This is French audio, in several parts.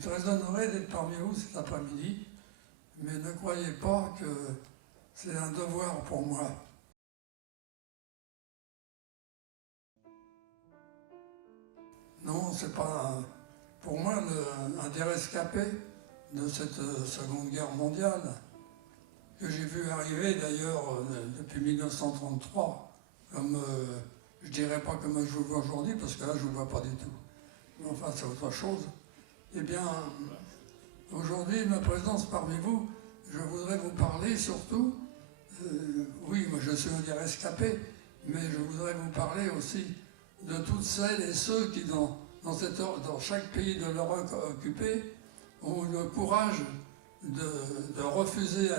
très honoré d'être parmi vous cet après-midi, mais ne croyez pas que c'est un devoir pour moi. Non, c'est pas pour moi un des rescapés de cette Seconde Guerre mondiale, que j'ai vu arriver d'ailleurs depuis 1933, comme je dirais pas comme je vous vois aujourd'hui, parce que là je ne vous vois pas du tout. Mais enfin, c'est autre chose. Eh bien, aujourd'hui, ma présence parmi vous, je voudrais vous parler surtout, oui, moi je suis un des rescapés, mais je voudrais vous parler aussi de toutes celles et ceux qui, dans chaque pays de l'Europe occupé, ont eu le courage de refuser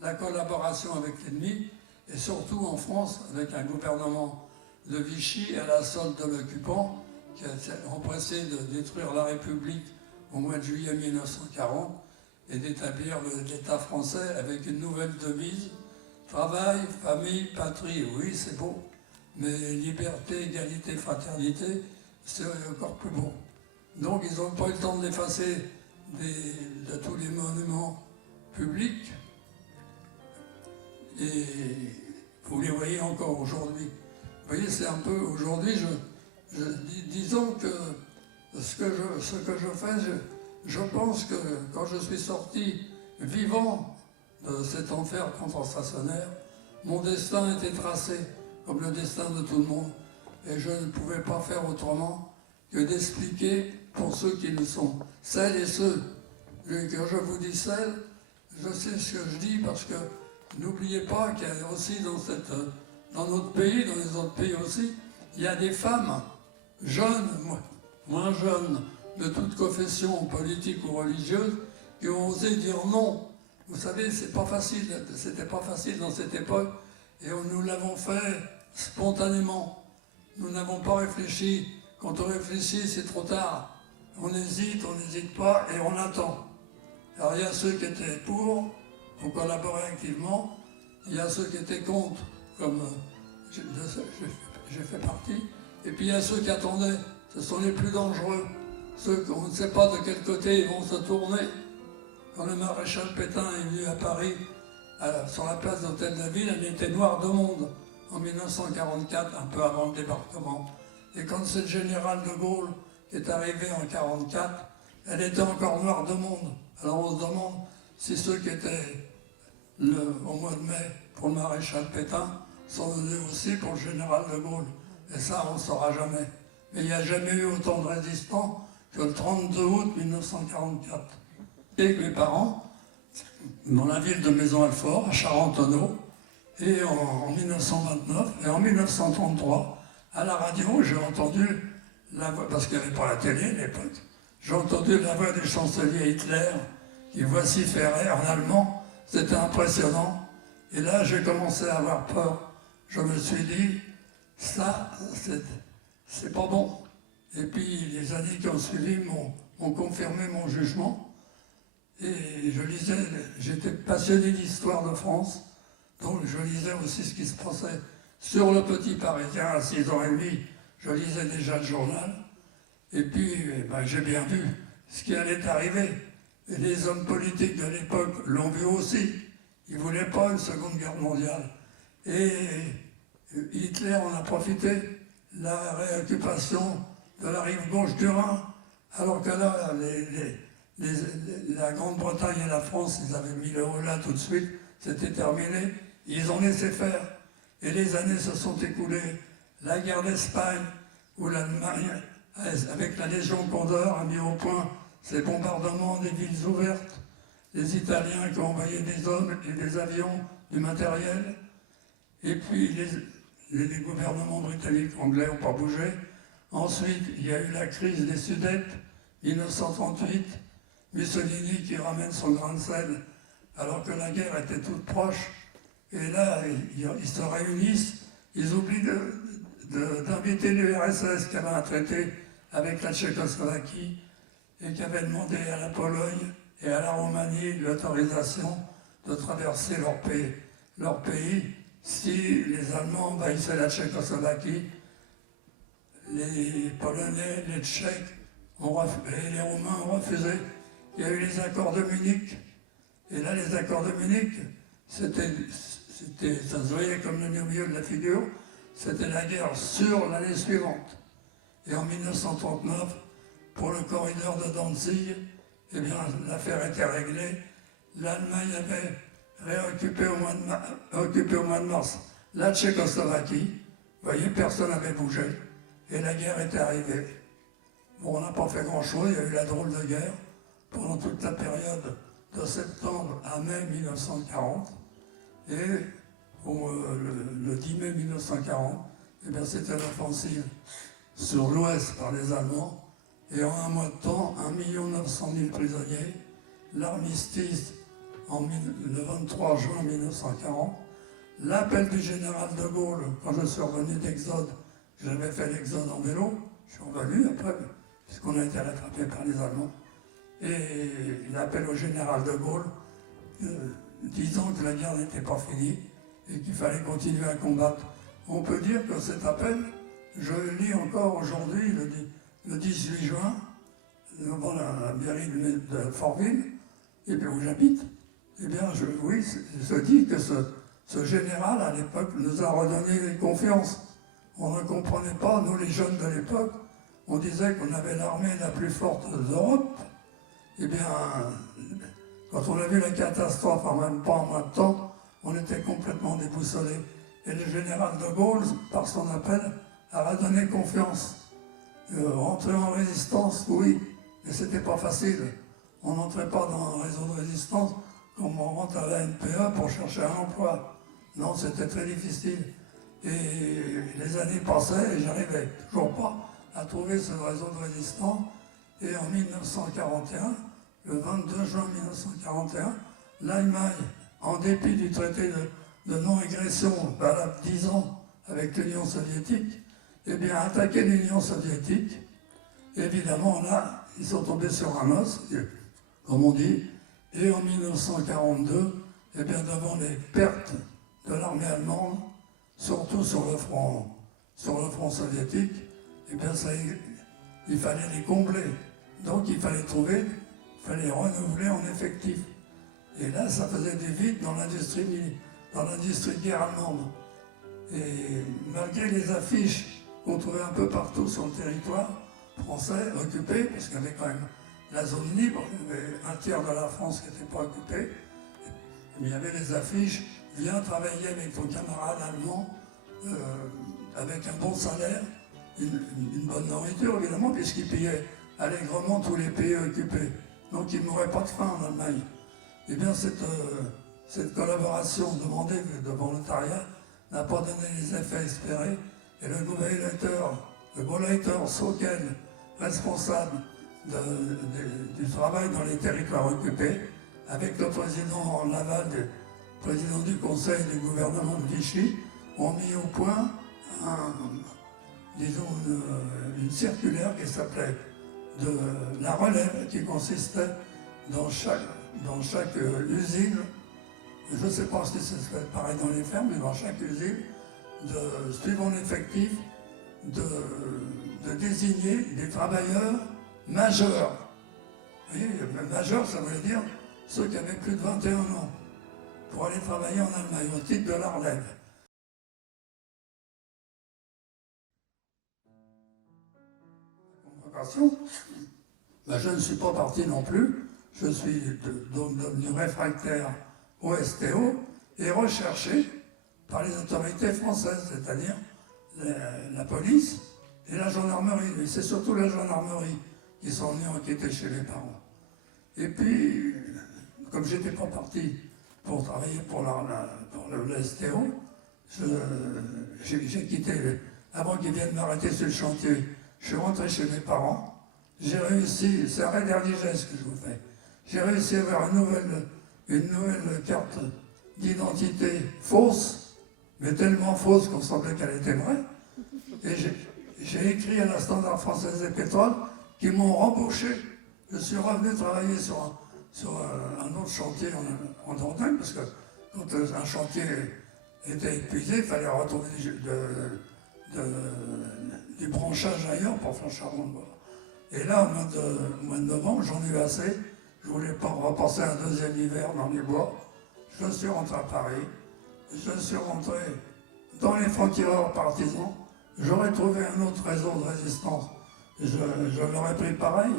la collaboration avec l'ennemi, et surtout en France, avec un gouvernement de Vichy à la solde de l'occupant, qui a empressé de détruire la République au mois de juillet 1940 et d'établir l'État français avec une nouvelle devise: travail, famille, patrie. Oui, c'est beau, mais liberté, égalité, fraternité, c'est encore plus beau. Donc ils n'ont pas eu le temps de l'effacer de tous les monuments publics, et vous les voyez encore aujourd'hui. Vous voyez, c'est un peu aujourd'hui, disons que ce que je fais, je pense que quand je suis sorti vivant de cet enfer concentrationnaire, mon destin était tracé comme le destin de tout le monde, et je ne pouvais pas faire autrement que d'expliquer pour ceux qui le sont, celles et ceux, quand je vous dis celles, je sais ce que je dis, parce que n'oubliez pas qu'il y a aussi dans notre pays, dans les autres pays aussi, il y a des femmes jeunes, moins jeunes, de toute confession politique ou religieuse, qui ont osé dire non. Vous savez, c'était pas facile dans cette époque, et nous l'avons fait spontanément. Nous n'avons pas réfléchi. Quand on réfléchit, c'est trop tard. On n'hésite pas, et on attend. Alors il y a ceux qui étaient pour, ont collaboré activement. Il y a ceux qui étaient contre, comme j'ai fait partie. Et puis il y a ceux qui attendaient. Ce sont les plus dangereux. Ceux qu'on ne sait pas de quel côté ils vont se tourner. Quand le maréchal Pétain est venu à Paris, sur la place d'Hôtel de Ville, elle était noire de monde en 1944, un peu avant le débarquement. Et quand c'est le général de Gaulle qui est arrivé en 1944, elle était encore noire de monde. Alors on se demande si ceux qui étaient au mois de mai pour le maréchal Pétain sont venus aussi pour le général de Gaulle. Et ça, on ne saura jamais. Mais il n'y a jamais eu autant de résistants que le 32 août 1944. Et avec mes parents, dans la ville de Maison-Alfort, à Charentonneau, et en 1929, et en 1933, à la radio, j'ai entendu la voix, parce qu'il n'y avait pas la télé à l'époque, j'ai entendu la voix du chancelier Hitler, qui vociférait en allemand. C'était impressionnant. Et là, j'ai commencé à avoir peur. Je me suis dit, ça, c'est pas bon. Et puis, les années qui ont suivi m'ont confirmé mon jugement. Et je lisais, j'étais passionné d'histoire de France, donc je lisais aussi ce qui se passait sur le Petit Parisien à 6h30. Je lisais déjà le journal. Et puis, j'ai bien vu ce qui allait arriver. Et les hommes politiques de l'époque l'ont vu aussi. Ils ne voulaient pas une Seconde Guerre mondiale. Et Hitler en a profité, la réoccupation de la rive gauche du Rhin, alors que là, la Grande-Bretagne et la France, ils avaient mis le holà tout de suite, c'était terminé, ils ont laissé faire. Et les années se sont écoulées. La guerre d'Espagne, où l'Allemagne, avec la Légion Condor, a mis au point ces bombardements des villes ouvertes, les Italiens qui ont envoyé des hommes et des avions, du matériel, et puis les gouvernements britanniques, anglais n'ont pas bougé. Ensuite, il y a eu la crise des Sudètes, 1938, Mussolini qui ramène son grain de sel, alors que la guerre était toute proche. Et là, ils se réunissent, ils oublient d'inviter l'URSS qui avait un traité avec la Tchécoslovaquie et qui avait demandé à la Pologne et à la Roumanie l'autorisation de traverser leur pays si les Allemands envahissaient la Tchécoslovaquie. Les Polonais, les Tchèques et les Roumains ont refusé. il y a eu les accords de Munich. Et là, les accords de Munich, ça se voyait comme le nez au milieu de la figure, c'était la guerre sur l'année suivante. Et en 1939, pour le corridor de Danzig, eh bien, l'affaire était réglée. L'Allemagne avait réoccupé au mois de mars la Tchécoslovaquie. Vous voyez, personne n'avait bougé. Et la guerre était arrivée. Bon, on n'a pas fait grand-chose, il y a eu la drôle de guerre pendant toute la période de septembre à mai 1940. Et le 10 mai 1940, eh bien, c'était l'offensive sur l'ouest par les Allemands. Et en un mois de temps, 1 900 000 prisonniers, l'armistice le 23 juin 1940, l'appel du général de Gaulle, quand je suis revenu d'Exode, j'avais fait l'Exode en vélo, je suis revenu après, puisqu'on a été rattrapé par les Allemands, et l'appel au général de Gaulle, disant que la guerre n'était pas finie et qu'il fallait continuer à combattre. On peut dire que cet appel, je le lis encore aujourd'hui, le 18 juin, devant la mairie de Fortville, et bien où j'habite. Eh bien, oui, je dis que ce général, à l'époque, nous a redonné confiance. On ne comprenait pas, nous les jeunes de l'époque, on disait qu'on avait l'armée la plus forte d'Europe. Eh bien, quand on a vu la catastrophe en même pas en même temps, on était complètement déboussolés. Et le général de Gaulle, par son appel, a redonné confiance. Rentrer en résistance, oui, mais c'était pas facile. On n'entrait pas dans un réseau de résistance comme on rentre à la NPA pour chercher un emploi. Non, c'était très difficile. Et les années passaient et j'arrivais toujours pas à trouver ce réseau de résistance. Et en 1941, le 22 juin 1941, l'Allemagne, en dépit du traité de non-agression valable 10 ans avec l'Union soviétique, eh bien, a attaqué l'Union soviétique. Et évidemment, là, ils sont tombés sur un os, comme on dit. Et en 1942, eh bien, devant les pertes de l'armée allemande, surtout sur le front soviétique, eh bien, il fallait les combler. Donc il fallait renouveler en effectif. Et là, ça faisait des vides dans l'industrie de guerre allemande. Et malgré les affiches qu'on trouvait un peu partout sur le territoire français, occupé, parce qu'il y avait quand même la zone libre, il y avait un tiers de la France qui n'était pas occupé, mais il y avait les affiches, viens travailler avec ton camarade allemand, avec un bon salaire, une bonne nourriture évidemment, puisqu'il payait allègrement tous les pays occupés. Donc il ne mourrait pas de faim en Allemagne. Eh bien cette collaboration demandée de volontariat n'a pas donné les effets espérés, et le Gauleiter Sauckel, responsable du travail dans les territoires occupés, avec le président Laval, président du Conseil du gouvernement de Vichy, ont mis au point une circulaire qui s'appelait de la relève, qui consistait dans chaque usine, je ne sais pas si ça se fait pareil dans les fermes, mais dans chaque usine, suivant l'effectif, de désigner des travailleurs majeurs. Vous voyez, majeurs, ça veut dire ceux qui avaient plus de 21 ans, pour aller travailler en Allemagne, au titre de la relève. Ben, je ne suis pas parti non plus, je suis donc devenu réfractaire au STO et recherché par les autorités françaises, c'est-à-dire la police et la gendarmerie. Et c'est surtout la gendarmerie qui sont venus enquêter chez mes parents. Et puis, comme je n'étais pas parti pour travailler pour le STO, j'ai quitté, avant qu'ils viennent m'arrêter sur le chantier, je suis rentré chez mes parents. J'ai réussi, c'est un dernier geste que je vous fais, j'ai réussi à avoir une nouvelle carte d'identité fausse, mais tellement fausse qu'on semblait qu'elle était vraie. Et j'ai écrit à la Standard Française des Pétroles qui m'ont rembauché. Je suis revenu travailler sur un autre chantier en Dordogne, parce que quand un chantier était épuisé, il fallait retrouver du branchage ailleurs pour faire charbon de bois. Et là, au mois de novembre, j'en ai eu assez. je ne voulais pas repasser un deuxième hiver dans les bois. Je suis rentré à Paris, je suis rentré dans les francs-tireurs partisans. J'aurais trouvé un autre réseau de résistance. Je l'aurais pris pareil.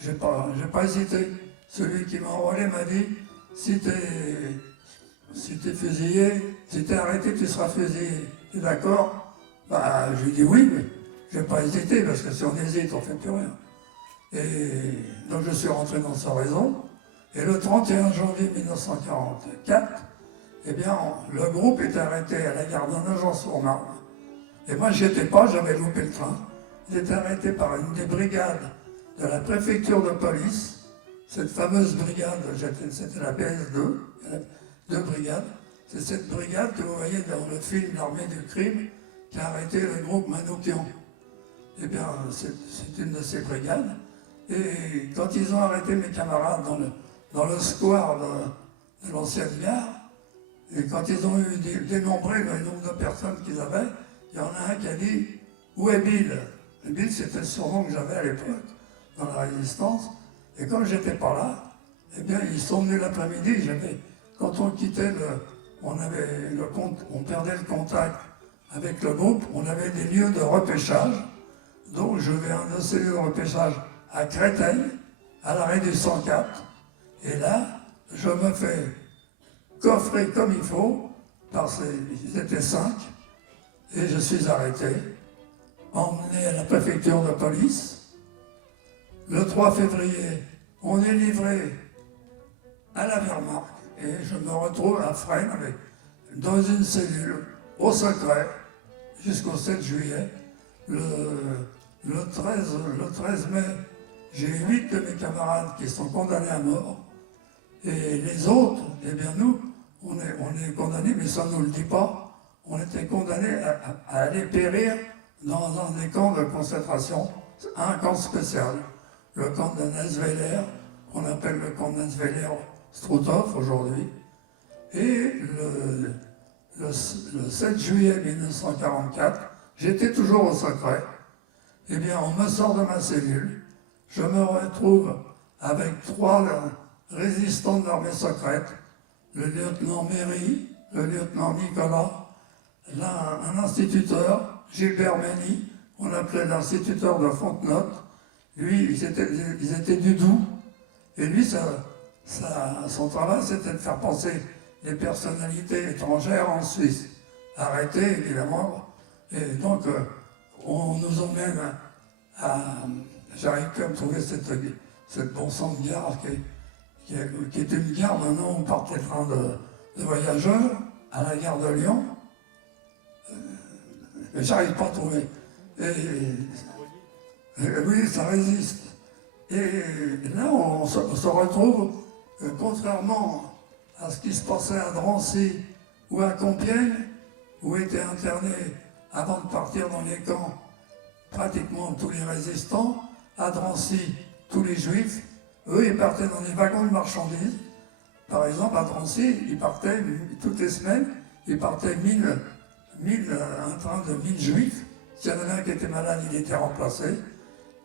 J'ai pas hésité. Celui qui m'a enrôlé m'a dit, si t'es fusillé, si t'es arrêté, tu seras fusillé. Tu es d'accord? Bah, je lui ai dit oui, mais j'ai pas hésité, parce que si on hésite, on fait plus rien. Et donc je suis rentré dans ce réseau. Et le 31 janvier 1944, eh bien, le groupe était arrêté à la gare de Nogent-sur-Marne. Et moi, j'y étais pas, j'avais loupé le train. Il était arrêté par une des brigades de la préfecture de police. Cette fameuse brigade, c'était la PS2, il y a deux brigades. C'est cette brigade que vous voyez dans le film L'Armée du crime qui a arrêté le groupe Manoukian. Eh bien, c'est une de ces brigades. Et quand ils ont arrêté mes camarades dans le square de l'ancienne gare, et quand ils ont eu dénombré le nombre de personnes qu'ils avaient, il y en a un qui a dit « Où est Bill ?» Et Bill, c'était le surnom que j'avais à l'époque, dans la résistance. Et comme je n'étais pas là, eh bien, ils sont venus l'après-midi. Quand on quittait on perdait le contact avec le groupe, on avait des lieux de repêchage. Donc, je vais à un de ces lieux de repêchage à Créteil, à l'arrêt du 104. Et là, je me fais coffrer comme il faut, ils étaient 5, et je suis arrêté, emmené à la préfecture de police. Le 3 février, on est livré à la Wehrmacht, et je me retrouve à Fresnes dans une cellule, au secret, jusqu'au 7 juillet. Le 13 mai, j'ai 8 de mes camarades qui sont condamnés à mort. Et les autres, eh bien nous, on est condamnés, mais ça ne nous le dit pas, on était condamnés à aller périr dans un des camps de concentration, un camp spécial, le camp de Nassweiler, qu'on appelle le camp Nassweiler-Struthof aujourd'hui. Et le 7 juillet 1944, j'étais toujours au secret. Eh bien, on me sort de ma cellule, je me retrouve avec 3 résistants de l'armée secrète, le lieutenant Méry, le lieutenant Nicolas, un instituteur, Gilbert Mény, on appelait l'instituteur de Fontenotte. Lui, ils étaient du Doubs, et lui, son travail, c'était de faire passer les personnalités étrangères en Suisse. Arrêtées, évidemment. Et donc, on nous emmène j'arrive plus à me trouver cette bon sang de gare qui était une gare, maintenant on partait train de voyageurs à la gare de Lyon. Mais j'arrive pas à trouver. Oui, ça résiste. Et là, on se retrouve, contrairement à ce qui se passait à Drancy ou à Compiègne, où étaient internés, avant de partir dans les camps, pratiquement tous les résistants, à Drancy, tous les juifs, eux, ils partaient dans des wagons de marchandises. Par exemple, à Drancy, ils partaient toutes les semaines, ils partaient un train de 1000 juifs. S'il y en avait un qui était malade, il était remplacé.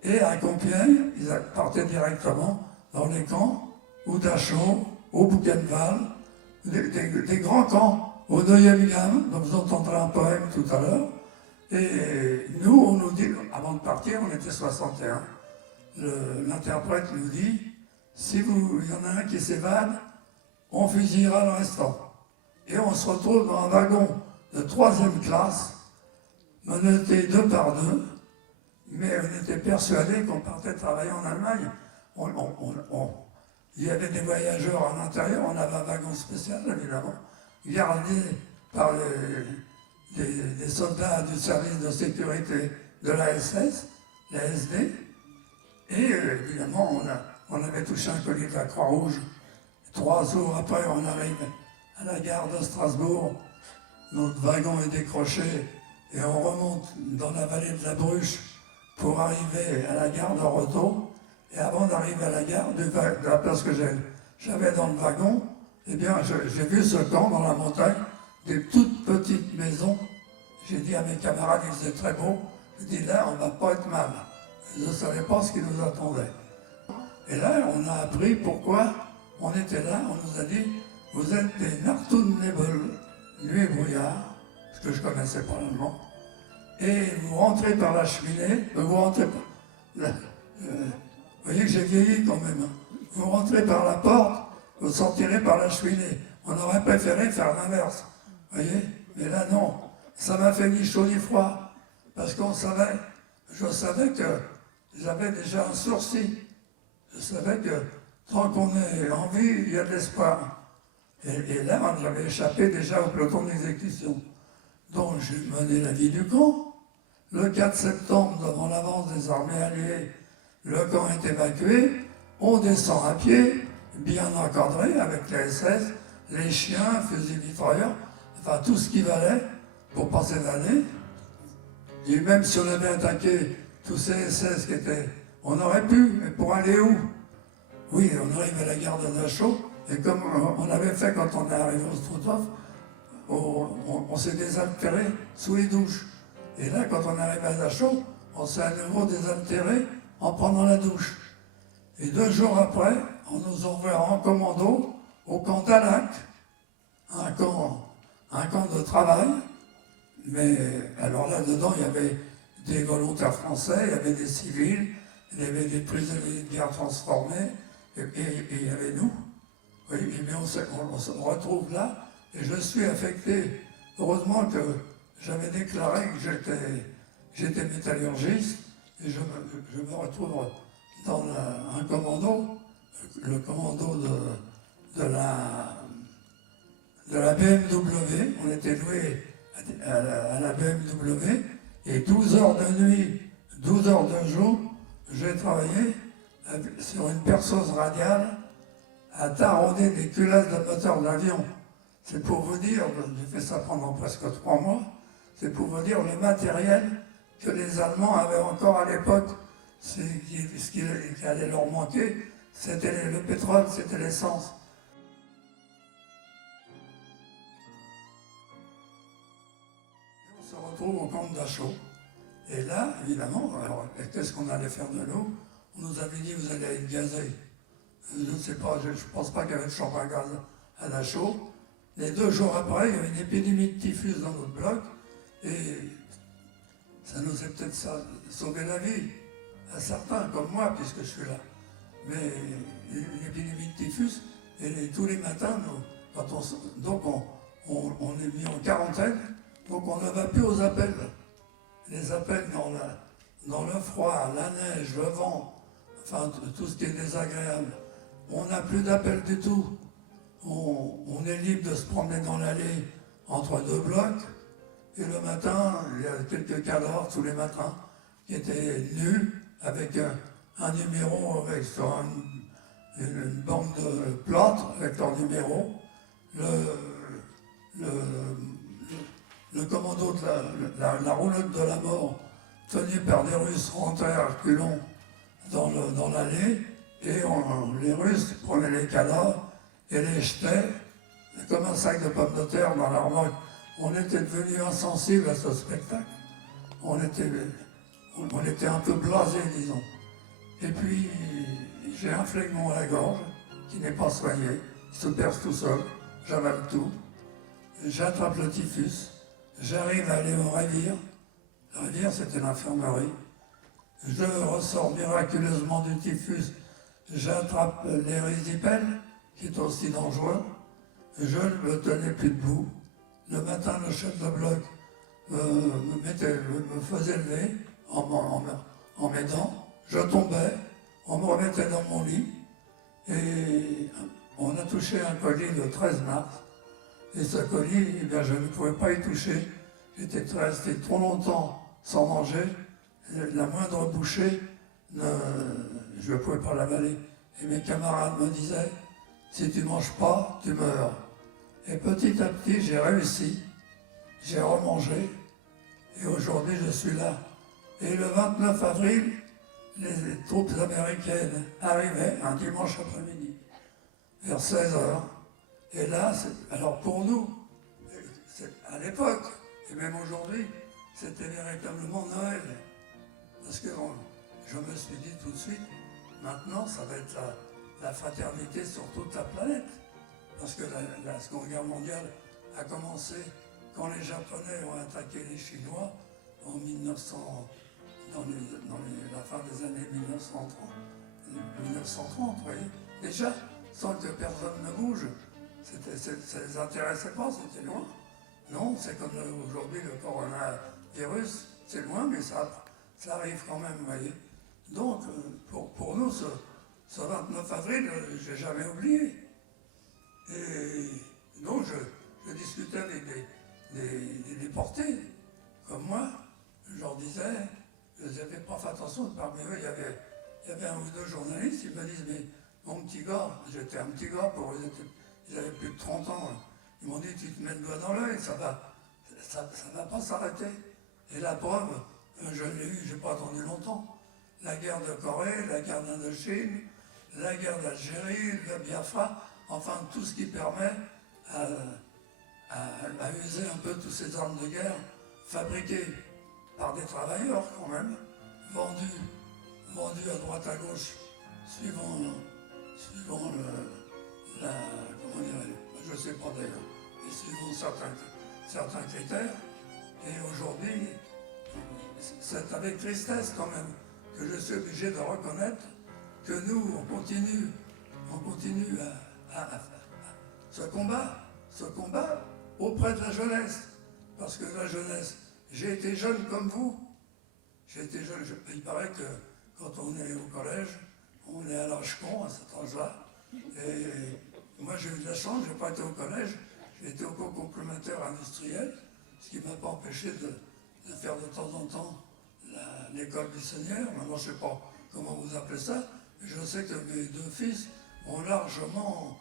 Et à Compiègne, ils partaient directement dans les camps, ou Dachau, au Buchenwald, des grands camps, au Neuengamme, dont vous entendrez un poème tout à l'heure. Et nous, on nous dit, avant de partir, on était 61. L'interprète nous dit, si il y en a un qui s'évade, on fusillera le restant. Et on se retrouve dans un wagon de 3e classe, menotté 2 par 2, mais on était persuadés qu'on partait travailler en Allemagne. Il y avait des voyageurs à l'intérieur, on avait un wagon spécial, évidemment, gardé par des soldats du service de sécurité de la SS, la SD, et évidemment, on avait touché un colis de la Croix-Rouge. 3 jours après, on arrive à la gare de Strasbourg, notre wagon est décroché, et on remonte dans la vallée de la Bruche pour arriver à la gare de Roto. Et avant d'arriver à la gare, de la place que j'avais dans le wagon, eh bien, j'ai vu ce camp dans la montagne, des toutes petites maisons. J'ai dit à mes camarades, il faisait très beau, j'ai dit là, on ne va pas être mal. Je ne savais pas ce qui nous attendait. Et là, on a appris pourquoi on était là. On nous a dit, vous êtes des Nachtonnebel, nuit et brouillard, ce que je connaissais pas l'allemand. Et vous rentrez par la cheminée, vous rentrez par... vous voyez que j'ai vieilli quand même. Hein. Vous rentrez par la porte, vous sortirez par la cheminée. On aurait préféré faire l'inverse. Vous voyez? Mais là, non. Ça m'a fait ni chaud ni froid. Parce qu'on savait, je savais que j'avais déjà un sursis. Je savais que tant qu'on est en vie, il y a de l'espoir. Et là, j'avais échappé déjà au peloton d'exécution. Donc j'ai mené la vie du camp. Le 4 septembre, devant l'avance des armées alliées, le camp est évacué. On descend à pied, bien encadré, avec les SS, les chiens, fusils mitrailleurs, enfin tout ce qui valait pour passer l'année. Et même si on avait attaqué tous ces SS qui étaient... On aurait pu, mais pour aller où? Oui, on arrive à la gare de Dachau, et comme on avait fait quand on est arrivé au Struthof, on s'est désaltéré sous les douches. Et là, quand on est arrivé à Dachau, on s'est à nouveau désaltéré en prenant la douche. Et 2 jours après, on nous envoie en commando au camp d'Alac, un camp de travail. Mais alors là-dedans, il y avait des volontaires français, il y avait des civils, il y avait des prisonniers de guerre transformés, et il y avait nous. Oui, mais on se retrouve là, et je suis affecté. Heureusement que j'avais déclaré que j'étais métallurgiste, et je me retrouve dans un commando, le commando de la BMW. On était loué à la BMW, et 12 heures de nuit, 12 heures de jour, j'ai travaillé sur une perceuse radiale à tarauder des culasses de moteur d'avion. C'est pour vous dire, j'ai fait ça pendant presque 3 mois, c'est pour vous dire le matériel que les Allemands avaient encore à l'époque. Ce qui allait leur manquer, c'était le pétrole, c'était l'essence. On se retrouve au camp de Dachau. Et là, évidemment, alors, qu'est-ce qu'on allait faire de l'eau? On nous avait dit, vous allez être gazé. Je ne sais pas, je ne pense pas qu'il y avait de chambre à gaz à Dachau. Les 2 jours après, il y avait une épidémie de typhus dans notre bloc, et ça nous a peut-être sauvé la vie, à certains, comme moi, puisque je suis là. Mais une épidémie de typhus, et tous les matins, donc on est mis en quarantaine, donc on ne va plus aux appels. Les appels dans le froid, la neige, le vent, enfin tout ce qui est désagréable. On n'a plus d'appels du tout. On est libre de se promener dans l'allée entre 2 blocs, et le matin, il y a quelques cadavres tous les matins qui étaient nus avec un numéro sur une bande de plâtre avec leur numéro. Le commando de la roulotte de la mort, tenu par des Russes, rentrait à reculons dans l'allée, et les Russes prenaient les cadavres et les jetaient comme un sac de pommes de terre dans la remorque. On était devenus insensibles à ce spectacle. On était un peu blasés, disons. Et puis, j'ai un phlegmon à la gorge qui n'est pas soigné, il se perce tout seul, j'avale tout. J'attrape le typhus, j'arrive à aller au Révire. Le Révire, c'était l'infirmerie. Je ressors miraculeusement du typhus, j'attrape l'érysipèle, qui est aussi dangereux. Je ne me tenais plus debout. Le matin, le chef de bloc me faisait lever en m'aidant. Je tombais, on me remettait dans mon lit, et on a touché un colis le 13 mars. Et ce colis, eh bien, je ne pouvais pas y toucher. J'étais resté trop longtemps sans manger. La moindre bouchée, je ne pouvais pas l'avaler. Et mes camarades me disaient, si tu ne manges pas, tu meurs. Et petit à petit, j'ai réussi. J'ai remangé. Et aujourd'hui, je suis là. Et le 29 avril, les troupes américaines arrivaient un dimanche après-midi, vers 16h. Et là, alors pour nous, à l'époque, et même aujourd'hui, c'était véritablement Noël. Parce que je me suis dit tout de suite, Maintenant, ça va être la fraternité sur toute la planète. Parce que la Seconde Guerre mondiale a commencé quand les Japonais ont attaqué les Chinois en 1900, la fin des années 1930, vous voyez. Déjà, sans que personne ne bouge, ça ne les intéressait pas, c'était loin. Non, c'est comme aujourd'hui le coronavirus, c'est loin, mais ça arrive quand même, vous voyez. Donc, pour nous, ce 29 avril, je n'ai jamais oublié. Et donc, je discutais avec des déportés, comme moi. Je leur disais, je n'avais pas fait attention, parmi eux, il y avait un ou deux journalistes, ils me disent, mais mon petit gars, j'étais un petit gars, ils avaient plus de 30 ans, ils m'ont dit, tu te mets le doigt dans l'œil, ça va pas s'arrêter. Et la preuve, je l'ai eu, je n'ai pas attendu longtemps. La guerre de Corée, la guerre d'Indochine, la guerre d'Algérie, le Biafra, enfin tout ce qui permet à user un peu toutes ces armes de guerre fabriquées par des travailleurs quand même, vendues à droite à gauche, suivant comment dirais-je, je ne sais pas d'ailleurs, et suivant certains critères. Et aujourd'hui, c'est avec tristesse quand même que je suis obligé de reconnaître que nous, on continue à ce combat auprès de la jeunesse. Parce que la jeunesse, j'ai été jeune comme vous. J'ai été jeune, il paraît que quand on est au collège, on est à l'âge con à cet âge-là. Et moi j'ai eu de la chance, je n'ai pas été au collège, j'ai été au cours complémentaire industriel, ce qui ne m'a pas empêché de faire de temps en temps l'école du Seigneur. Maintenant je ne sais pas comment vous appelez ça, mais je sais que mes deux fils ont largement,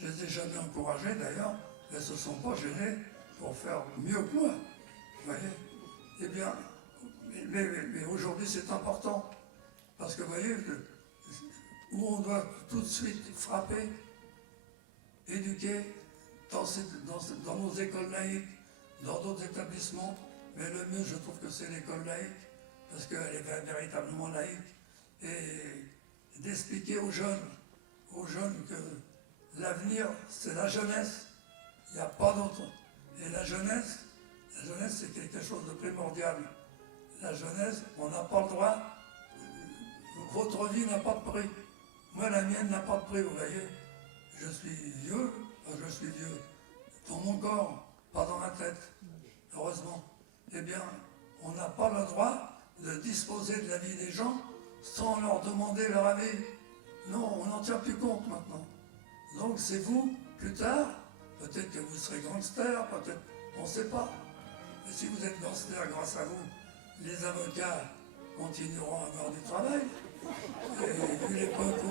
je les ai jamais encouragés d'ailleurs, mais se sont pas gênés pour faire mieux que moi. Vous voyez? Eh bien, mais aujourd'hui c'est important, parce que vous voyez, où on doit tout de suite frapper, éduquer, dans nos écoles laïques, dans d'autres établissements, mais le mieux je trouve que c'est l'école laïque, parce qu'elle est véritablement laïque, et d'expliquer aux jeunes que l'avenir c'est la jeunesse, il n'y a pas d'autre. Et la jeunesse c'est quelque chose de primordial. La jeunesse, on n'a pas le droit, votre vie n'a pas de prix. Moi la mienne n'a pas de prix, vous voyez. Je suis vieux dans mon corps, pas dans ma tête, heureusement. Eh bien, on n'a pas le droit de disposer de la vie des gens sans leur demander leur avis. Non, on n'en tient plus compte maintenant. Donc c'est vous, plus tard, peut-être que vous serez gangster, peut-être, on ne sait pas. Mais si vous êtes gangster grâce à vous, les avocats continueront à avoir du travail. Et vu l'époque où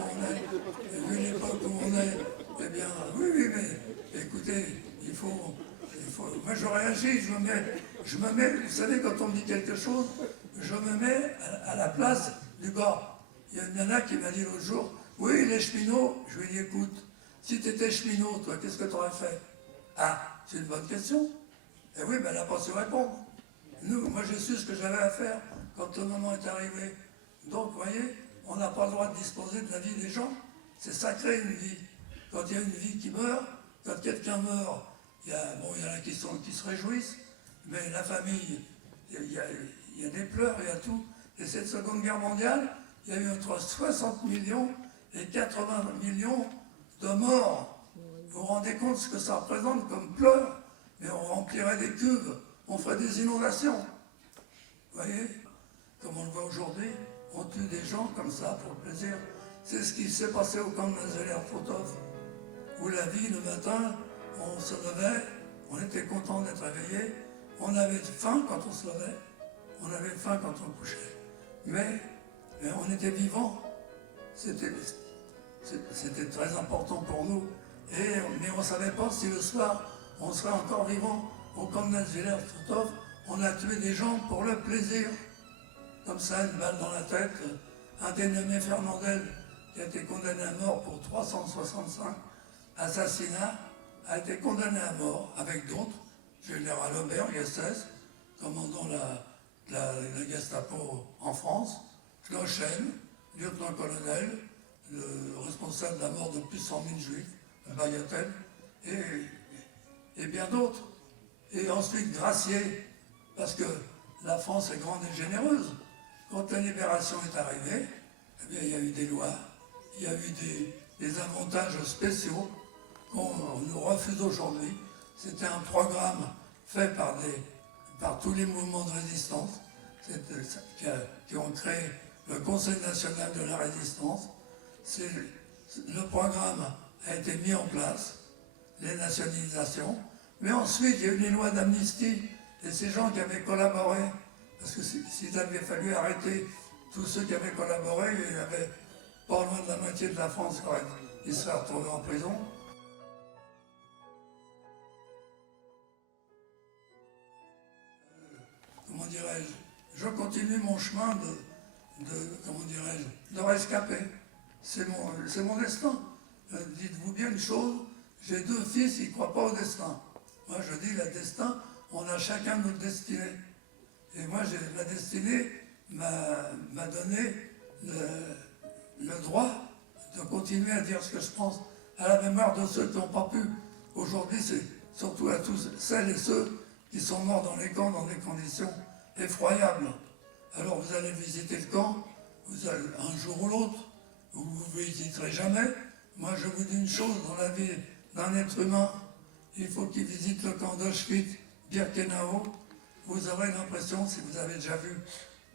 on est, eh bien, oui, mais écoutez, il faut moi je réagis, je me mets, vous savez, quand on me dit quelque chose, je me mets à la place du gars. Il y a une nana qui m'a dit l'autre jour, oui, les cheminots, je lui ai dit, écoute, si tu étais cheminot, toi, qu'est-ce que tu aurais fait? Ah, c'est une bonne question. Eh oui, mais elle n'a pas su répondre. Moi j'ai su ce que j'avais à faire quand le moment est arrivé. Donc, vous voyez, on n'a pas le droit de disposer de la vie des gens. C'est sacré une vie. Quand il y a une vie qui meurt, quand quelqu'un meurt, il y en a qui se réjouissent, mais la famille, il y a des pleurs, il y a tout. Et cette Seconde Guerre mondiale, il y a eu entre 60 millions et 80 millions de morts. Vous vous rendez compte ce que ça représente comme pleurs? Mais on remplirait des cuves, on ferait des inondations. Vous voyez, comme on le voit aujourd'hui, on tue des gens comme ça pour le plaisir. C'est ce qui s'est passé au camp de Nazareth-Fotov, où la vie, le matin, on se levait, on était content d'être réveillé, on avait faim quand on se levait, on avait faim quand on couchait. Mais on était vivants. C'était très important pour nous. Mais on ne savait pas si le soir, on serait encore vivant. Au camp de Nazareth-Fotov, on a tué des gens pour le plaisir. Comme ça, une balle dans la tête. Un dénommé Fernandel, qui a été condamné à mort pour 365 assassinats, a été condamné à mort avec d'autres. Général Aubert, SS, commandant la Gestapo en France, Schlochen, lieutenant-colonel, le responsable de la mort de plus de 100 000 juifs, Bayatel, et bien d'autres. Et ensuite Gracier, parce que la France est grande et généreuse. Quand la libération est arrivée, eh bien, il y a eu des lois, il y a eu des avantages spéciaux qu'on nous refuse aujourd'hui. C'était un programme fait par tous les mouvements de résistance qui ont créé le Conseil national de la résistance. Le programme a été mis en place, les nationalisations, mais ensuite il y a eu les lois d'amnistie, et ces gens qui avaient collaboré, parce que s'il avait fallu arrêter tous ceux qui avaient collaboré, il y avait pas loin de la moitié de la France qui seraient retrouvés en prison. Comment dirais-je, je continue mon chemin de rescapé. C'est mon destin. Dites-vous bien une chose, j'ai 2 fils, ils ne croient pas au destin. Moi je dis, le destin, on a chacun notre destinée. Et moi, la destinée m'a donné le droit de continuer à dire ce que je pense, à la mémoire de ceux qui n'ont pas pu. Aujourd'hui, c'est surtout à tous celles et ceux qui sont morts dans les camps dans des conditions effroyables. Alors vous allez visiter le camp, un jour ou l'autre, vous ne visiterez jamais. Moi, je vous dis une chose, dans la vie d'un être humain, il faut qu'il visite le camp d'Auschwitz, Birkenau. Vous aurez l'impression, si vous avez déjà vu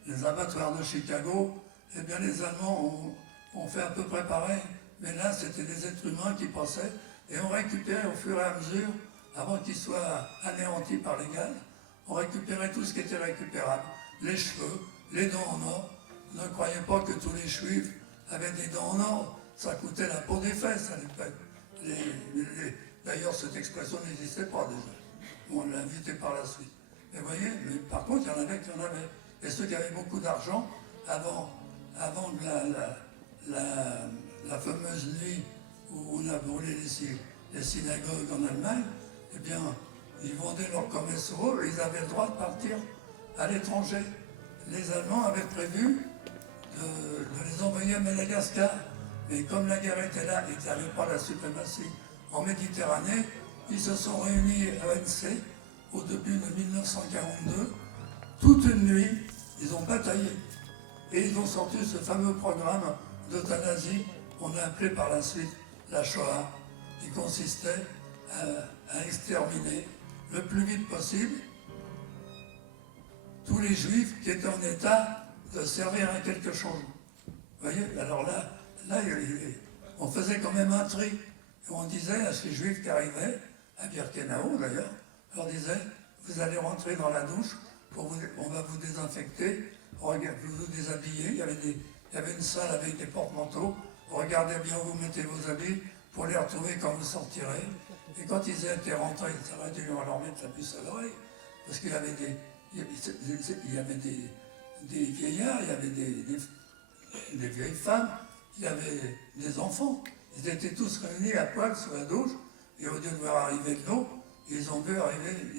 les abattoirs de Chicago, eh bien les Allemands ont fait à peu près pareil. Mais là, c'était des êtres humains qui passaient et on récupérait au fur et à mesure, avant qu'ils soient anéantis par les gaz, on récupérait tout ce qui était récupérable. Les cheveux, les dents en or. Ne croyez pas que tous les juifs avaient des dents en or. Ça coûtait la peau des fesses à l'époque. D'ailleurs, cette expression n'existait pas déjà. On l'a invitée par la suite. Mais vous voyez, mais par contre, il y en avait qui en avaient. Et ceux qui avaient beaucoup d'argent, avant la fameuse nuit où on a brûlé les synagogues en Allemagne, eh bien, ils vendaient leur commerce et ils avaient le droit de partir à l'étranger. Les Allemands avaient prévu de les envoyer à Madagascar. Mais comme la guerre était là et qu'il n'y avait pas la suprématie en Méditerranée, ils se sont réunis à ONC au début de 1942. Toute une nuit, ils ont bataillé. Et ils ont sorti ce fameux programme d'euthanasie qu'on a appelé par la suite la Shoah, qui consistait à exterminer le plus vite possible tous les juifs qui étaient en état de servir à quelque chose. Vous voyez, alors là, on faisait quand même un tri. Et on disait à ces juifs qui arrivaient, à Birkenau d'ailleurs, on leur disait, vous allez rentrer dans la douche, on va vous désinfecter, vous déshabiller. Il y avait une salle avec des porte-manteaux. Regardez bien où vous mettez vos habits pour les retrouver quand vous sortirez. Et quand ils étaient rentrés, ça aurait dû leur mettre la puce à l'oreille, parce qu'il y avait des vieillards, il y avait des vieilles femmes, il y avait des enfants. Ils étaient tous réunis à poil sous la douche, et au lieu de voir arriver de l'eau, ils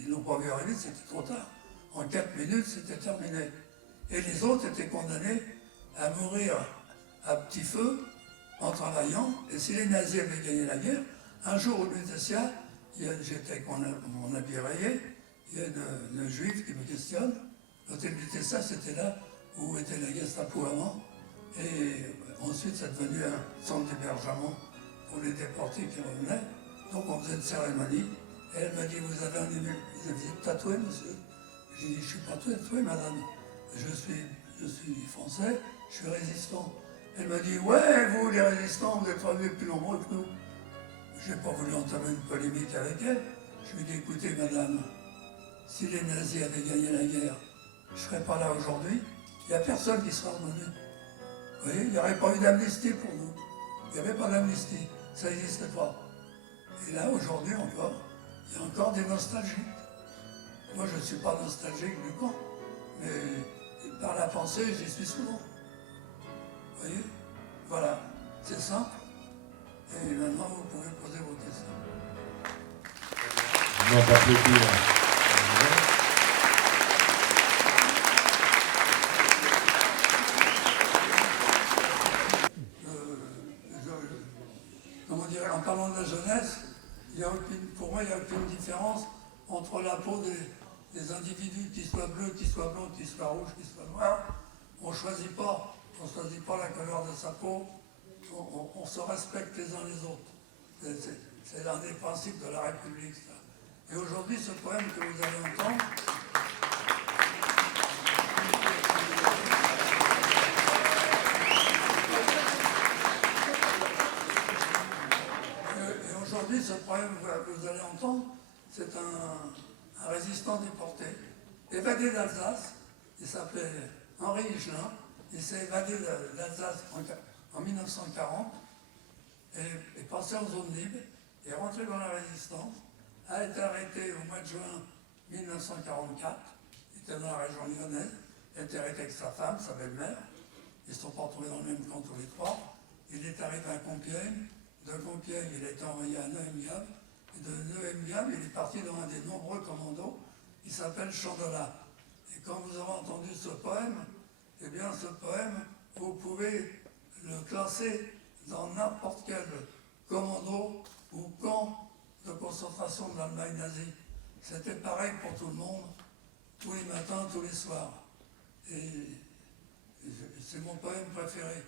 l'ont pas vu arriver, c'était trop tard. En 4 minutes, c'était terminé. Et les autres étaient condamnés à mourir à petit feu, en travaillant. Et si les nazis avaient gagné la guerre, un jour au Lutetia, j'étais avec mon habit rayé, il y a une juive qui me questionne. L'hôtel Lutetia, c'était là où était la Gestapo avant. Et ensuite, c'est devenu un centre d'hébergement pour les déportés qui revenaient. Donc on faisait une cérémonie. Et elle m'a dit, vous êtes tatoué, monsieur? J'ai dit, je ne suis pas tatoué, madame. Je suis français, je suis résistant. Elle m'a dit, ouais, vous, les résistants, vous êtes revenus plus nombreux que nous. Je n'ai pas voulu entamer une polémique avec elle. Je lui ai dit, écoutez, madame, si les nazis avaient gagné la guerre, je ne serais pas là aujourd'hui. Il n'y a personne qui sera revenu. Vous voyez, il n'y aurait pas eu d'amnistie pour nous. Il n'y avait pas d'amnistie. Ça n'existait pas. Et là, aujourd'hui encore, il y a encore des nostalgiques. Moi, je ne suis pas nostalgique du camp, mais par la pensée, j'y suis souvent. Vous voyez? Voilà, c'est simple. Et maintenant, vous pouvez poser vos questions. On va applaudir. pour moi, il n'y a aucune différence entre la peau des individus, qu'ils soient bleus, qu'ils soient blancs, qu'ils soient rouges, qu'ils soient noirs. On ne choisit pas la couleur de sa peau, on se respecte les uns les autres. C'est l'un des principes de la République, ça. Et aujourd'hui, ce poème que vous allez entendre, que vous allez entendre, c'est un résistant déporté, évadé d'Alsace. Il s'appelait Henri Higelin. Il s'est évadé d'Alsace en 1940 et est passé en zone libre, est rentré dans la résistance, a été arrêté au mois de juin 1944, il était dans la région lyonnaise, il a été arrêté avec sa femme, sa belle-mère. Ils ne se sont pas retrouvés dans le même camp tous les trois. Il est arrivé à Compiègne. De Compiègne, il a été envoyé à Neuengamme. Et de Neuengamme, il est parti dans un des nombreux commandos qui s'appelle Chandelat. Et quand vous aurez entendu ce poème, eh bien ce poème, vous pouvez le classer dans n'importe quel commando ou camp de concentration de l'Allemagne nazie. C'était pareil pour tout le monde, tous les matins, tous les soirs. Et c'est mon poème préféré.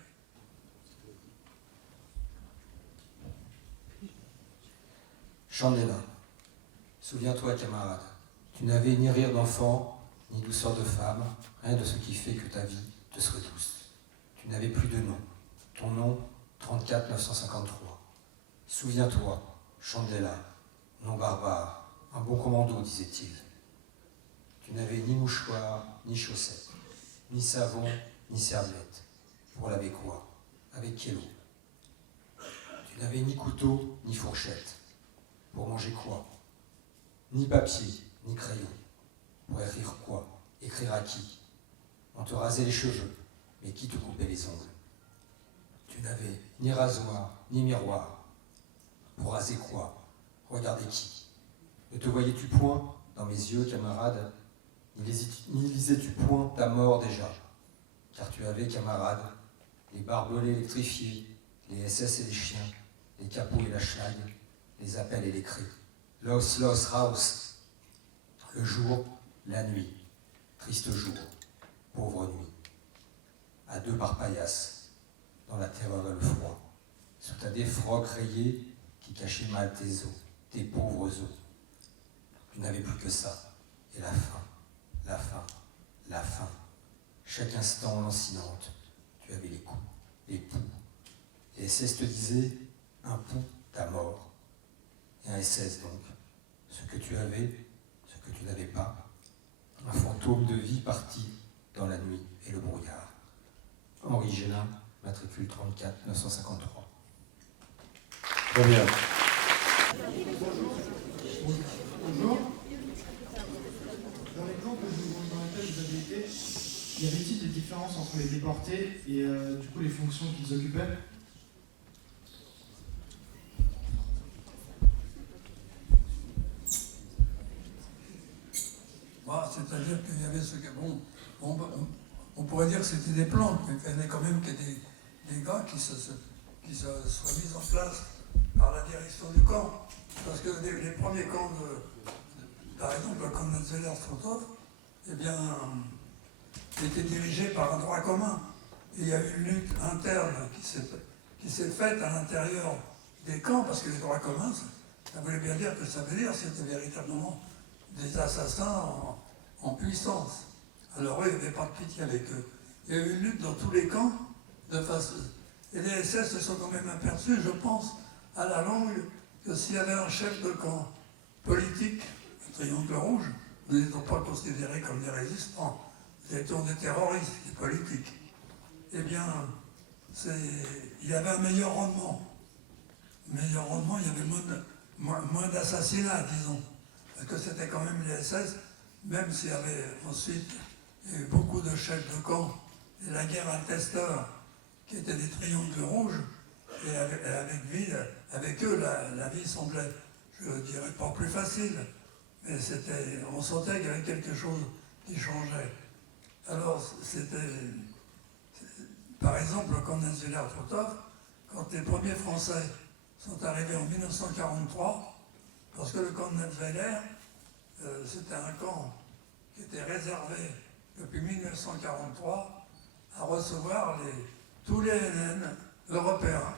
Chandela. Souviens-toi, camarade, tu n'avais ni rire d'enfant, ni douceur de femme, rien de ce qui fait que ta vie te serait douce. Tu n'avais plus de nom. Ton nom, 34 953. Souviens-toi, Chandela, nom barbare, un bon commando, disait-il. Tu n'avais ni mouchoir, ni chaussettes, ni savon, ni serviette. Pour laver quoi? Avec quelle eau? Tu n'avais ni couteau, ni fourchette. Pour manger quoi? Ni papier, ni crayon. Pour écrire quoi? Écrire à qui? On te rasait les cheveux, mais qui te coupait les ongles? Tu n'avais ni rasoir, ni miroir. Pour raser quoi? Regarder qui? Ne te voyais-tu point dans mes yeux, camarade? Ni lisais-tu point ta mort déjà? Car tu avais, camarade, les barbelés électrifiés, les SS et les chiens, les capots et la schlag, les appels et les cris. Los, los, raus. Le jour, la nuit. Triste jour, pauvre nuit. À deux par paillasse, dans la terreur et le froid, sous ta défroque rayée qui cachait mal tes os, tes pauvres os. Tu n'avais plus que ça, et la faim, la faim, la faim. Chaque instant lancinante, tu avais les coups, les poux. Les SS te disaient, un pouls, ta mort. Et un SS donc, ce que tu avais, ce que tu n'avais pas, un fantôme de vie parti dans la nuit et le brouillard. Henri Higelin, matricule 34 953. Très bien. Bonjour. Dans l'exemple dans lequel vous avez été, y avait-il des différences entre les déportés et du coup les fonctions qu'ils occupaient? C'est-à-dire qu'il y avait ce que... Bon, on pourrait dire que c'était des plantes, mais il fallait quand même qu'il y ait des gars qui se soient mis en place par la direction du camp. Parce que les premiers camps, par exemple le camp de Netzeler-Struthof, eh bien, étaient dirigés par un droit commun. Et il y a eu une lutte interne qui s'est faite à l'intérieur des camps, parce que les droits communs, ça voulait bien dire que ça veut dire c'était véritablement des assassins en puissance. Alors eux, il n'y avait pas de pitié avec eux. Il y a eu une lutte dans tous les camps, et les SS se sont quand même aperçus, je pense, à la longue, que s'il y avait un chef de camp politique, un triangle rouge, nous n'étions pas considérés comme des résistants, nous étions des terroristes, des politiques. Eh bien, il y avait un meilleur rendement. Il y avait moins d'assassinats, disons. Parce que c'était quand même les SS, même s'il y avait ensuite eu beaucoup de chefs de camp, et la guerre Alcester, qui étaient des triangles rouges, et avec eux, la vie semblait, je ne dirais pas plus facile, mais on sentait qu'il y avait quelque chose qui changeait. Alors, par exemple, comme Netzeler-Struthof, quand les premiers Français sont arrivés en 1943, le camp de Natzweiler, c'était un camp qui était réservé depuis 1943 à recevoir tous les NN européens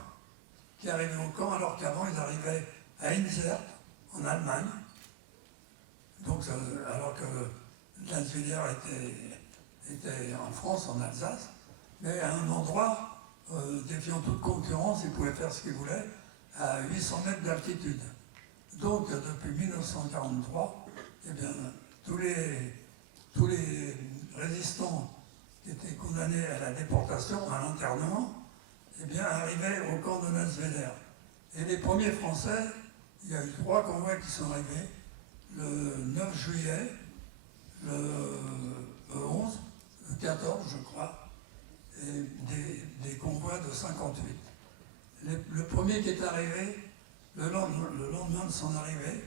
qui arrivaient au camp, alors qu'avant ils arrivaient à Inzert, en Allemagne. Donc, alors que Natzweiler était en France, en Alsace, mais à un endroit défiant toute concurrence, ils pouvaient faire ce qu'ils voulaient à 800 mètres d'altitude. Donc, depuis 1943, eh bien, tous les résistants qui étaient condamnés à la déportation, à l'internement, eh bien, arrivaient au camp de Natzweiler. Et les premiers Français, il y a eu 3 convois qui sont arrivés, le 9 juillet, le 11, le 14, je crois, et des convois de 58. Le premier qui est arrivé, le lendemain de son arrivée,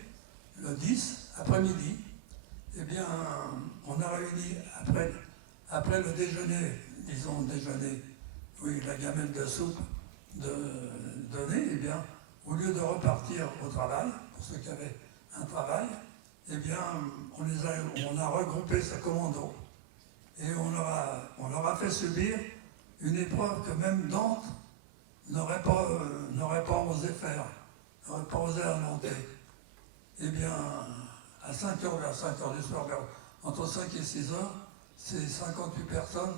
le 10, après-midi, eh bien, on a réuni, après le déjeuner, disons déjeuner, oui, la gamelle de soupe donnée, eh bien, au lieu de repartir au travail, pour ceux qui avaient un travail, eh bien, on a regroupé ce commando et on leur a fait subir une épreuve que même Dante n'aurait pas osé faire, n'aurait pas osé inventer. Eh bien, à 5h, vers 5h du soir, entre 5 et 6h, ces 58 personnes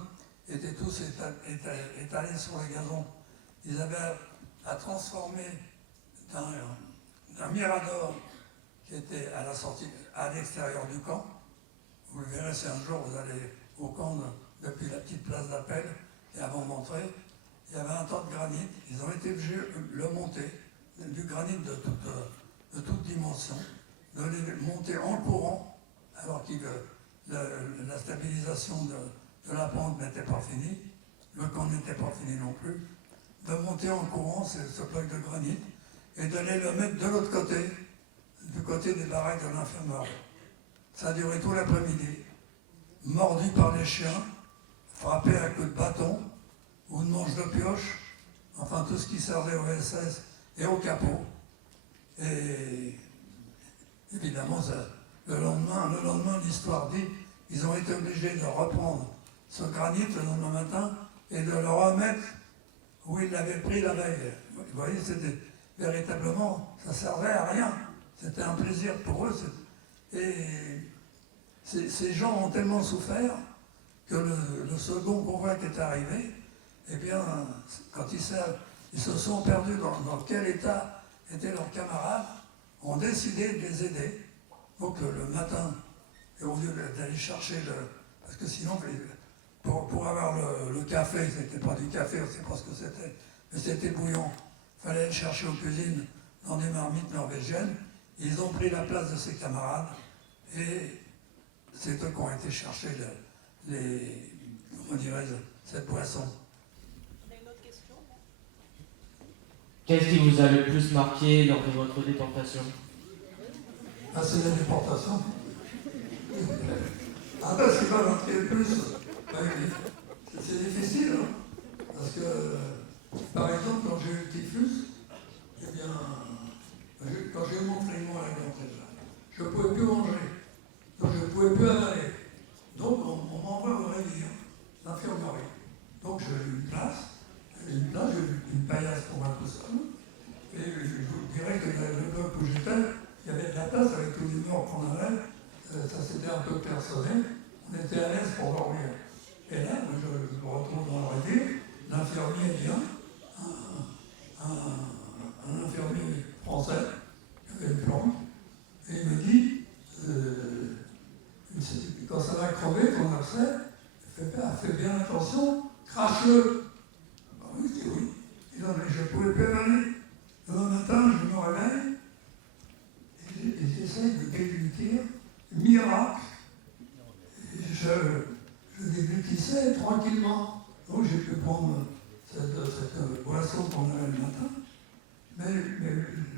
étaient tous étalés sur le gazon. Ils avaient à transformer d'un mirador qui était à la sortie, à l'extérieur du camp. Vous le verrez si un jour vous allez au camp depuis la petite place d'Appel, et avant d'entrer, il y avait un tas de granit. Ils ont été obligés de le monter, du granit de toute dimension, de les monter en courant, alors que la stabilisation de la pente n'était pas finie, le camp n'était pas fini non plus, de monter en courant ce bloc de granit et d'aller le mettre de l'autre côté, du côté des baraques de l'infirmerie. Ça a duré tout l'après-midi, mordu par les chiens, frappé à coups de bâton ou de manche de pioche, enfin tout ce qui servait au SS et au capot. Et évidemment, le lendemain, l'histoire dit, ils ont été obligés de reprendre ce granit le lendemain matin et de le remettre où ils l'avaient pris la veille. Vous voyez, c'était véritablement, ça servait à rien. C'était un plaisir pour eux. Et ces gens ont tellement souffert que le second convoi qui est arrivé, eh bien, quand ils se sont perdus dans quel état étaient leurs camarades, ont décidé de les aider. Donc le matin, et au lieu d'aller chercher parce que sinon, pour avoir le café, c'était pas du café, on ne sait pas ce que c'était, mais c'était bouillant. Il fallait le chercher aux cuisines dans des marmites norvégiennes. Ils ont pris la place de ses camarades et c'est eux qui ont été chercher comment dirais-je, cette boisson. On a une autre question? Qu'est-ce qui vous a le plus marqué lors de votre déportation? Ah, c'est la déportation. Après, ce qui m'a marqué le plus, c'est difficile, hein, parce que, par exemple, quand j'ai eu le typhus, eh bien, quand j'ai eu mon friment à la gangrène, je ne pouvais plus manger, donc je ne pouvais plus avaler. Donc, on m'envoie au réveil, l'infirmerie. Donc, j'ai eu une place, j'ai eu une paillasse pour moi tout seul, et je vous dirais que le bloc où j'étais, il y avait de la place avec tous les morts qu'on avait, ça s'était un peu personné, on était à l'aise pour dormir. Et là, je me retrouve dans le réveil, l'infirmier vient, un infirmier français, qui avait une planque, et il me dit, quand ça va crever, ton abcès, fais bien attention, crache-le. Ben oui, je dis oui. Et non, mais je ne pouvais plus avaler. Le matin, je me réveille, et j'essaie de déglutir, miracle, et je déglutissais tranquillement. Donc j'ai pu prendre cette boisson qu'on avait le matin. Mais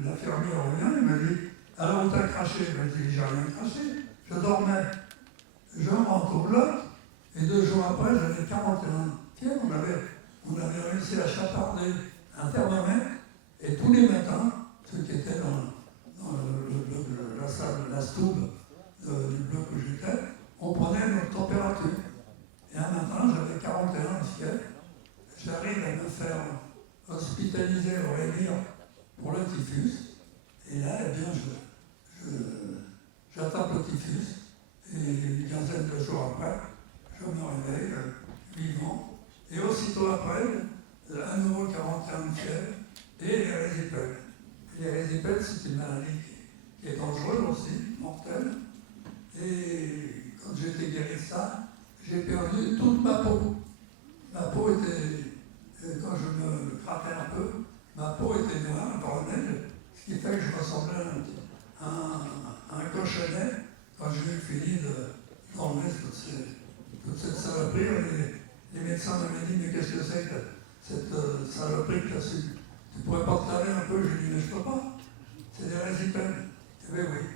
l'infirmière revient, il m'a dit, alors on t'a craché? Il m'a dit, j'ai rien craché, je dormais. Je rentre au bloc, et 2 jours après, j'avais 41 fièvres. On avait réussi à chaparder un thermomètre, et tous les matins, ceux qui étaient dans la stube du bloc où j'étais, on prenait notre température. Et un matin, j'avais 41 au ciel. J'arrive à me faire hospitaliser au Rémire pour le typhus. Et là, eh bien, j'attrape le typhus. Et une quinzaine de jours après, je me réveille vivant. Et aussitôt après, à nouveau 41 de fièvre et les résipèles. Les résipèles, c'est une maladie qui est dangereuse aussi, mortelle. Et quand j'ai été guéri de ça, j'ai perdu toute ma peau. Ma peau était, quand je me grattais un peu, ma peau était noire, brunelle, ce qui fait que je ressemblais à un cochonnet quand j'ai fini d'enlever toute cette saloperie. Les médecins m'avaient dit, mais qu'est-ce que c'est que cette saloperie que tu as su? Tu pourrais pas te laver un peu? J'ai dit, mais je peux pas. C'est des résipèles. Eh bien oui.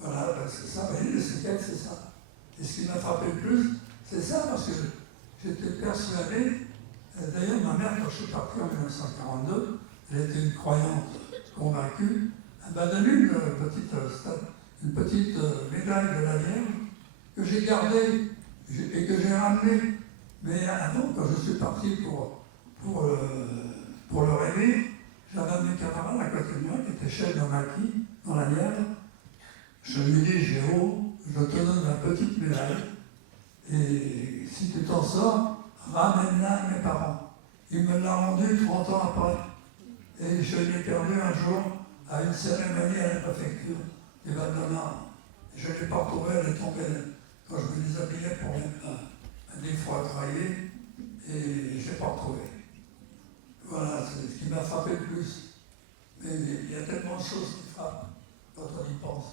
Voilà, ben c'est ça. Vous voyez, les séquelles, c'est ça. Et ce qui m'a frappé le plus, c'est ça, parce que j'étais persuadé. D'ailleurs, ma mère, quand je suis parti en 1942, elle était une croyante convaincue. Elle m'a donné une petite médaille de la Vierge que j'ai gardée et que j'ai ramenée. Mais avant, quand je suis parti pour le rêver, j'avais un de mes camarades à côté de moi qui était chef d'un maquis dans la Nièvre. Je lui dis, Géo, je te donne la petite médaille et si tu t'en sors, ramène-la à mes parents. Il me l'a rendue 30 ans après. Et je l'ai perdue un jour à une cérémonie à la préfecture du Val-de-Marne. Je ne l'ai pas retrouvée, elle est tombée quand je me déshabillais pour mettre des fois travailler et je ne l'ai pas retrouvée. Voilà, c'est ce qui m'a frappé le plus. Mais il y a tellement de choses qui frappent quand on y pense.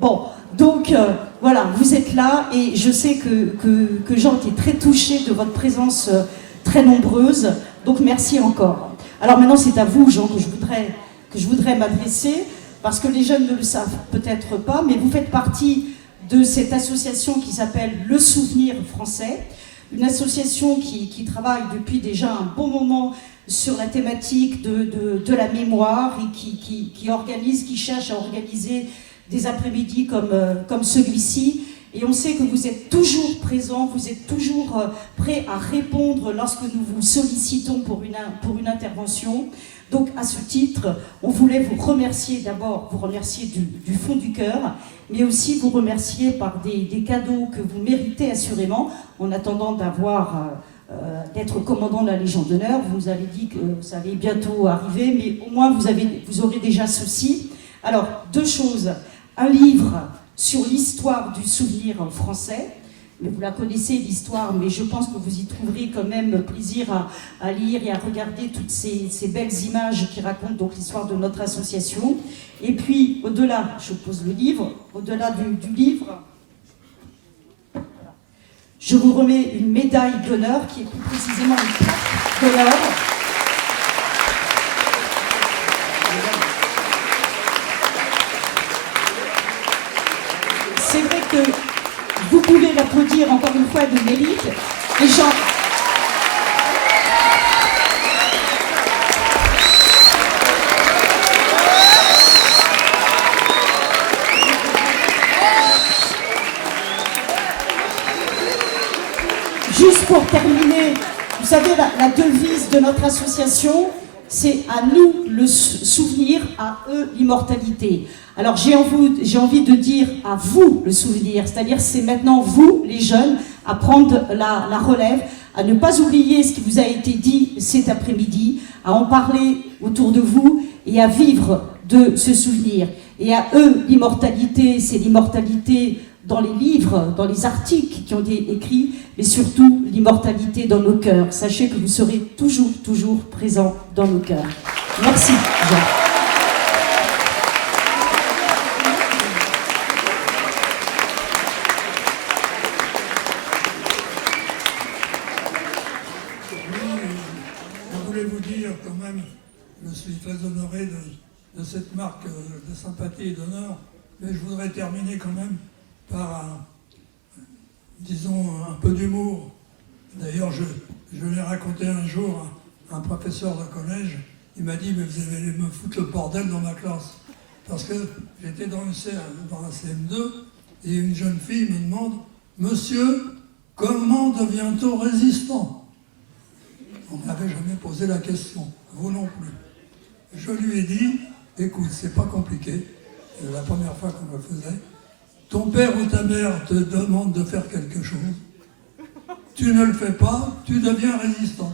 Bon, donc voilà, vous êtes là et je sais que Jean était très touché de votre présence très nombreuse, donc merci encore. Alors maintenant c'est à vous Jean que je voudrais m'adresser, parce que les jeunes ne le savent peut-être pas, mais vous faites partie de cette association qui s'appelle Le Souvenir Français, une association qui travaille depuis déjà un bon moment sur la thématique de la mémoire et qui cherche à organiser des après-midi comme celui-ci. Et on sait que vous êtes toujours présent, vous êtes toujours prêt à répondre lorsque nous vous sollicitons pour une intervention. Donc à ce titre, on voulait vous remercier d'abord, vous remercier du fond du cœur, mais aussi vous remercier par des cadeaux que vous méritez assurément, en attendant d'être commandant de la Légion d'honneur. Vous nous avez dit que ça allait bientôt arriver, mais au moins vous aurez déjà ceci. Alors, deux choses. Un livre sur l'histoire du souvenir français. Mais vous la connaissez, l'histoire, mais je pense que vous y trouverez quand même plaisir à lire et à regarder toutes ces belles images qui racontent donc l'histoire de notre association. Et puis, au-delà, je pose le livre, au-delà du livre, je vous remets une médaille d'honneur, qui est plus précisément une plaque d'honneur. C'est vrai que vous pouvez l'applaudir encore une fois de mérite. Les gens... Juste pour terminer, vous savez, la devise de notre association, c'est à nous le souvenir, à eux l'immortalité. Alors j'ai envie de dire à vous le souvenir, c'est-à-dire c'est maintenant vous, les jeunes, à prendre la relève, à ne pas oublier ce qui vous a été dit cet après-midi, à en parler autour de vous et à vivre de ce souvenir. Et à eux l'immortalité, c'est l'immortalité dans les livres, dans les articles qui ont été écrits, mais surtout l'immortalité dans nos cœurs. Sachez que vous serez toujours, toujours présents dans nos cœurs. Merci, Jean. Je voulais vous dire quand même, je suis très honoré de cette marque de sympathie et d'honneur, mais je voudrais terminer quand même par, disons, un peu d'humour. D'ailleurs, je l'ai raconté un jour à un professeur de collège. Il m'a dit, mais vous allez me foutre le bordel dans ma classe. Parce que j'étais dans la CM2 et une jeune fille me demande « Monsieur, comment devient-on résistant ?» On ne m'avait jamais posé la question, vous non plus. Je lui ai dit « Écoute, c'est pas compliqué, c'est la première fois qu'on le faisait. Ton père ou ta mère te demande de faire quelque chose. Tu ne le fais pas, tu deviens résistant. »